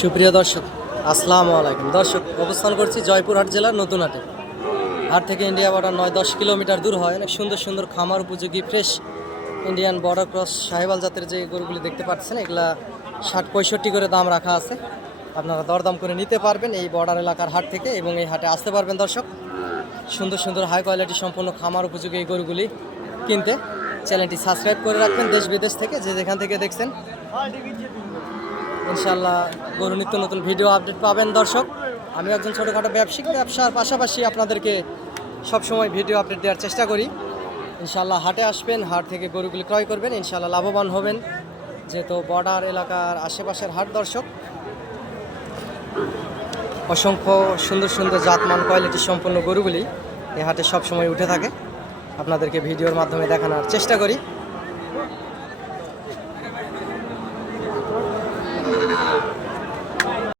সুপ্রিয় দর্শক, আসসালামু আলাইকুম। দর্শক, অবস্থান করছি জয়পুরহাট জেলার নতুন হাটে। হাট থেকে ইন্ডিয়া বর্ডার 9-10 কিলোমিটার দূর হয়। অনেক সুন্দর সুন্দর খামার উপযোগী fresh Indian border cross Sahiwal জাতের যে গরুগুলি দেখতে পাচ্ছেন, এগুলা 60-65 করে দাম রাখা আছে। আপনারা দরদাম করে নিতে পারবেন এই বর্ডার এলাকার হাট থেকে, এবং এই হাটে আসতে পারবেন। দর্শক, সুন্দর সুন্দর হাই কোয়ালিটি সম্পূর্ণ খামার উপযোগী এই গরুগুলি কিনতে চ্যানেলটি সাবস্ক্রাইব করে রাখবেন। দেশ বিদেশ থেকে যে যেখান থেকে দেখছেন, ইনশাল্লাহ গরু নিত্য নতুন ভিডিও আপডেট পাবেন। দর্শক, আমি একজন ছোটোখাটো ব্যবসায়িক, ব্যবসার পাশাপাশি আপনাদেরকে সবসময় ভিডিও আপডেট দেওয়ার চেষ্টা করি। ইনশাল্লাহ হাটে আসবেন, হাট থেকে গরুগুলি ক্রয় করবেন, ইনশাল্লাহ লাভবান হবেন, যেহেতু বর্ডার এলাকার আশেপাশের হাট। দর্শক, অসংখ্য সুন্দর সুন্দর জাতমান কোয়ালিটি সম্পন্ন গরুগুলি এই হাটে সবসময় উঠে থাকে, আপনাদেরকে ভিডিওর মাধ্যমে দেখানোর চেষ্টা করি।